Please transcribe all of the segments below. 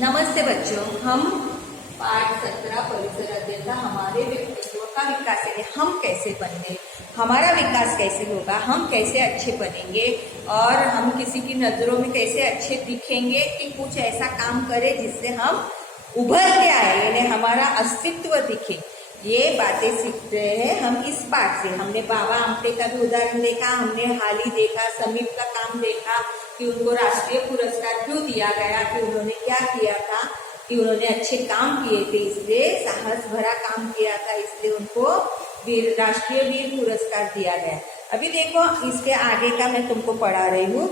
नमस्ते बच्चों, हम पाठ 17 परिसर अध्ययन हमारे व्यक्तित्व का विकास है। हम कैसे बनेंगे, हमारा विकास कैसे होगा, हम कैसे अच्छे बनेंगे और हम किसी की नजरों में कैसे अच्छे दिखेंगे कि कुछ ऐसा काम करें जिससे हम उभर के आए, यानी हमारा अस्तित्व दिखे। ये बातें सीखते हैं हम इस पाठ से। हमने बाबा आमटे का भी उदाहरण देखा, हमने हाल ही देखा समीप का काम देखा कि उनको राष्ट्रीय पुरस्कार क्यों दिया गया, कि उन्होंने क्या किया था, कि उन्होंने अच्छे काम किए थे, इसलिए साहस भरा काम किया था, इसलिए उनको राष्ट्रीय वीर पुरस्कार दिया गया। अभी देखो इसके आगे का मैं तुमको पढ़ा रही हूँ।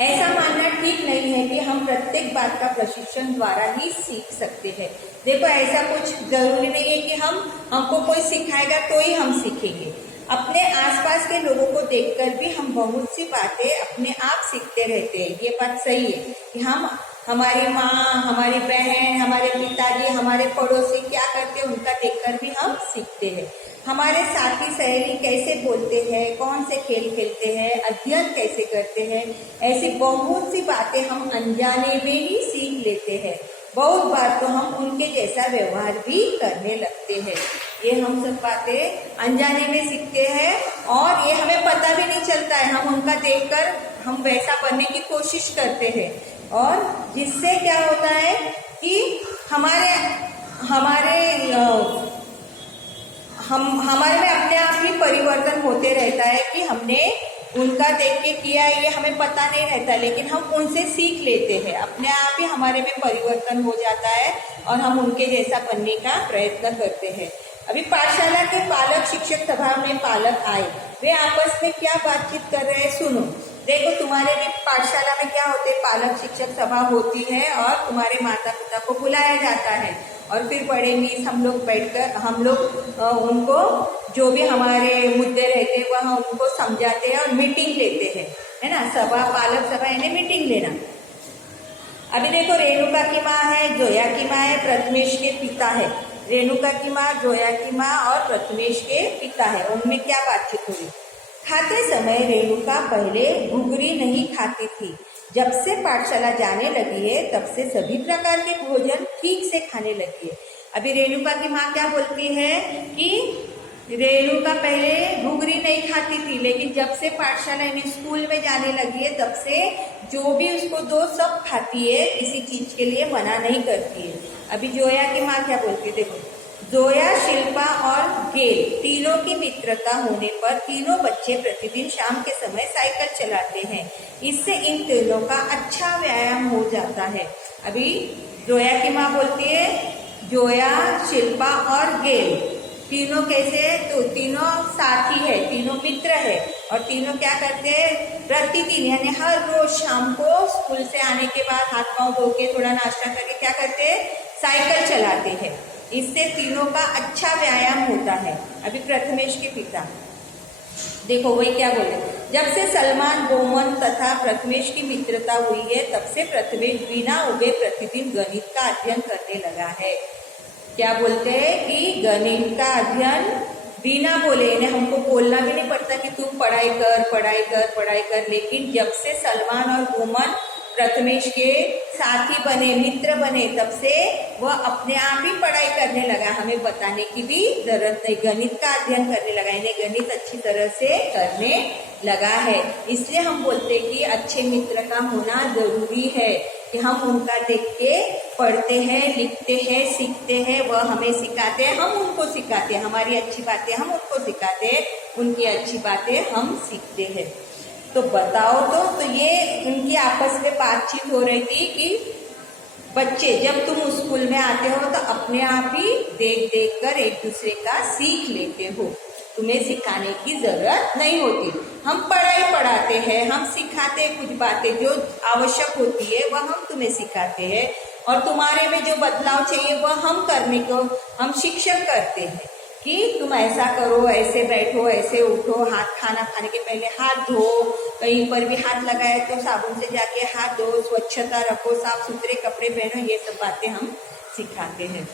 ऐसा मानना ठीक नहीं है कि हम प्रत्येक बात का प्रशिक्षण द्वारा ही सीख सकते हैं। देखो ऐसा कुछ जरूरी नहीं है कि हमको कोई सिखाएगा तो ही हम सीखेंगे। अपने आसपास के लोगों को देखकर भी हम बहुत सी बातें अपने आप सीखते रहते हैं। ये बात सही है कि हम हमारी माँ, हमारी बहन, हमारे पिताजी, हमारे पड़ोसी क्या करते हैं उनका देखकर भी हम सीखते हैं। हमारे साथी सहेली कैसे बोलते हैं, कौन से खेल खेलते हैं, अध्ययन कैसे करते हैं, ऐसी बहुत सी बातें हम अनजाने में ही सीख लेते हैं। बहुत बार तो हम उनके जैसा व्यवहार भी करने लगते हैं। ये हम सब बातें अनजाने में सीखते हैं और ये हमें पता भी नहीं चलता है। हम उनका देखकर हम वैसा बनने की कोशिश करते हैं और जिससे क्या होता है कि हमारे में अपने आप ही परिवर्तन होते रहता है कि हमने उनका देख के किया, ये हमें पता नहीं रहता, लेकिन हम उनसे सीख लेते हैं। अपने आप ही हमारे में परिवर्तन हो जाता है और हम उनके जैसा बनने का प्रयत्न करते हैं। अभी पाठशाला के पालक शिक्षक सभा में पालक आए, वे आपस में क्या बातचीत कर रहे हैं सुनो। देखो तुम्हारे भी पाठशाला में क्या होते, पालक शिक्षक सभा होती है और तुम्हारे माता पिता को बुलाया जाता है और फिर बड़े मिस हम लोग बैठकर हम लोग उनको जो भी हमारे मुद्दे रहते हैं वह उनको समझाते हैं और मीटिंग लेते हैं, है ना। सभा, पालक सभा यानी मीटिंग लेना। अभी देखो रेणुका की माँ है, जोया की माँ है, प्रथमेश के पिता है। रेणुका की माँ, जोया की माँ और प्रथमेश के पिता है। उनमें क्या बातचीत हुई। खाते समय रेणुका पहले घुघरी नहीं खाती थी। जब से पाठशाला जाने लगी है तब से सभी प्रकार के भोजन ठीक से खाने लगी है। अभी रेणुका की माँ क्या बोलती है कि रेणुका पहले घुघरी नहीं खाती थी, लेकिन जब से पाठशाला यानी स्कूल में जाने लगी है तब से जो भी उसको दो सब खाती है, किसी चीज के लिए मना नहीं करती है। अभी जोया की माँ क्या बोलती है, देखो। जोया, शिल्पा और गेल तीनों की मित्रता होने पर तीनों बच्चे प्रतिदिन शाम के समय साइकिल चलाते हैं। इससे इन तीनों का अच्छा व्यायाम हो जाता है। अभी जोया की माँ बोलती है, जोया, शिल्पा और गेल तीनों कैसे, तो तीनों साथी है, तीनों मित्र है और तीनों क्या करते हैं, प्रतिदिन यानी हर रोज शाम को स्कूल से आने के बाद हाथ पांव धो के थोड़ा नाश्ता करके क्या करते हैं, साइकिल चलाते हैं। इससे तीनों का अच्छा व्यायाम होता है। अभी प्रथमेश के पिता देखो वही क्या बोले, जब से सलमान, बोमन तथा प्रथमेश की मित्रता हुई है तब से प्रथमेश बिना उगे प्रतिदिन गणित का अध्ययन करने लगा है। क्या बोलते हैं कि गणित का अध्ययन बिना बोले, यानी हमको बोलना भी नहीं पड़ता कि तुम पढ़ाई कर, लेकिन जब से सलमान और बोमन प्रथमेश के साथी बने, मित्र बने, तब से वह अपने आप ही पढ़ाई करने लगा। हमें बताने की भी जरूरत नहीं, गणित का अध्ययन करने लगा, यानी गणित अच्छी तरह से करने लगा है। इसलिए हम बोलते हैं कि अच्छे मित्र का होना जरूरी है कि हम उनका देख के पढ़ते हैं, लिखते हैं, सीखते हैं, वह हमें सिखाते हैं, हम उनको सिखाते हैं, हमारी अच्छी बातें हम उनको सिखाते हैं, उनकी अच्छी बातें हम सीखते हैं। तो बताओ तो ये उनकी आपस में बातचीत हो रही थी कि बच्चे जब तुम स्कूल में आते हो तो अपने आप ही देख देख कर एक दूसरे का सीख लेते हो, तुम्हें सिखाने की जरूरत नहीं होती। हम पढ़ाई पढ़ाते हैं, हम सिखाते हैं, कुछ बातें जो आवश्यक होती है वह हम तुम्हें सिखाते हैं और तुम्हारे में जो बदलाव चाहिए वह हम करने को हम शिक्षक करते हैं कि तुम ऐसा करो, ऐसे बैठो, ऐसे उठो, हाथ खाना खाने के पहले हाथ धो, कहीं पर भी हाथ लगाए तो साबुन से जाके हाथ धो, स्वच्छता रखो, साफ सुथरे कपड़े पहनो, ये सब बातें हम सिखाते हैं।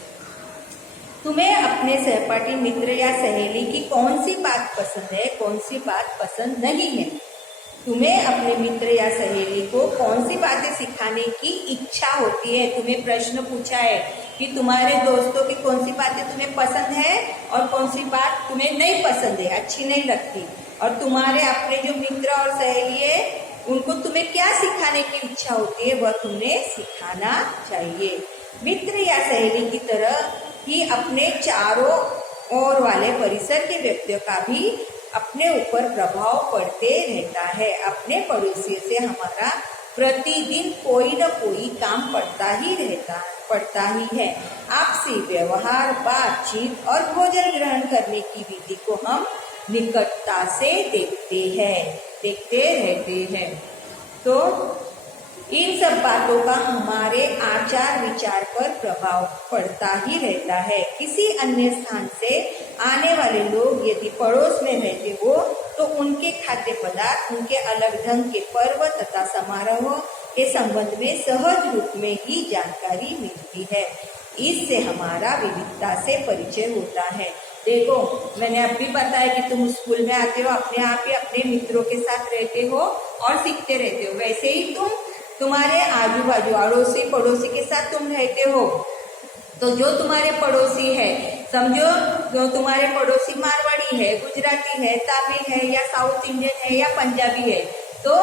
तुम्हें अपने सहपाठी, मित्र या सहेली की कौन सी बात पसंद है, कौन सी बात पसंद नहीं है, तुम्हें अपने मित्र या सहेली को कौन सी बातें सिखाने की इच्छा होती है। तुम्हें प्रश्न पूछा है कि तुम्हारे दोस्तों की कौन सी बातें तुम्हें पसंद है और कौन सी बात तुम्हें नहीं पसंद है, अच्छी नहीं लगती। और तुम्हारे अपने जो मित्र और सहेली है उनको तुम्हें क्या सिखाने की इच्छा होती है, वह तुम्हें सिखाना चाहिए। मित्र या सहेली की तरह ही अपने चारों ओर वाले परिसर के व्यक्तियों का भी अपने ऊपर प्रभाव पड़ते रहता है। अपने पड़ोसियों से हमारा प्रतिदिन कोई न कोई काम पड़ता ही है। आपसी व्यवहार, बातचीत और भोजन ग्रहण करने की विधि को हम निकटता से देखते रहते हैं। तो इन सब बातों का हमारे आचार विचार पर प्रभाव पड़ता ही रहता है। किसी अन्य स्थान से आने वाले लोग यदि पड़ोस में रहते हो तो उनके खाद्य पदार्थ, उनके अलग ढंग के पर्व तथा समारोह के संबंध में सहज रूप में ही जानकारी मिलती है। इससे हमारा विविधता से परिचय होता है। देखो, मैंने अभी बताया कि तुम स्कूल में आते हो, अपने आप ही अपने मित्रों के साथ रहते हो और सीखते रहते हो। वैसे ही तुम्हारे आजू बाजू अड़ोसी पड़ोसी के साथ तुम रहते हो। तो जो तुम्हारे पड़ोसी है, समझो जो तुम्हारे पड़ोसी मारवाड़ी है, गुजराती है, तमिल है या साउथ इंडियन है या पंजाबी है, तो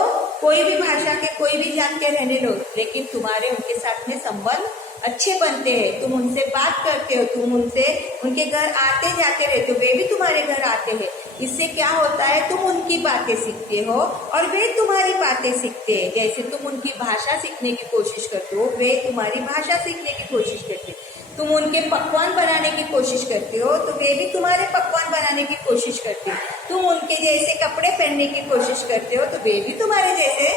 कोई भी भाषा के कोई भी जान के रहने लो, लेकिन तुम्हारे उनके साथ में संबंध अच्छे बनते हैं। तुम उनसे बात करते हो, तुम उनके घर आते जाते रहते हो, वे भी तुम्हारे घर आते हैं। इससे क्या होता है, तुम उनकी बातें सीखते हो और वे तुम्हारी बातें सीखते हैं। जैसे तुम उनकी भाषा सीखने की कोशिश करते हो, वे तुम्हारी भाषा सीखने की कोशिश करते हैं। तुम उनके पकवान बनाने की कोशिश करते हो तो वे भी तुम्हारे पकवान बनाने की कोशिश करते हो। तुम उनके जैसे कपड़े पहनने की कोशिश करते हो तो वे भी तुम्हारे जैसे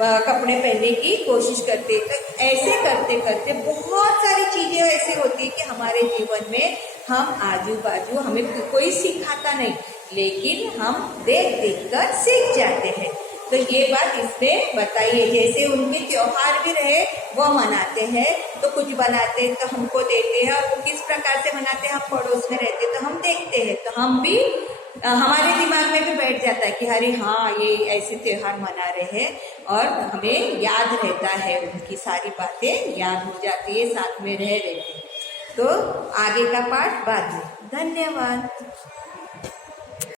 कपड़े पहनने की कोशिश करते हैं। तो ऐसे करते करते बहुत सारी चीजें ऐसी होती है कि हमारे जीवन में हम आजू बाजू हमें कोई सिखाता नहीं, लेकिन हम देख देख कर सीख जाते हैं। तो ये बात इसमें बताइए। जैसे उनके त्योहार भी रहे वो मनाते हैं, तो कुछ बनाते हैं तो हमको देते हैं, और वो किस प्रकार से मनाते हैं, हम पड़ोस में रहते हैं तो हम देखते हैं, तो हम भी हमारे दिमाग में भी बैठ जाता है कि अरे हाँ, ये ऐसे त्योहार मना रहे हैं, और हमें याद रहता है, उनकी सारी बातें याद हो जाती है, साथ में रह रहते हैं। तो आगे का पाठ बाद में। धन्यवाद।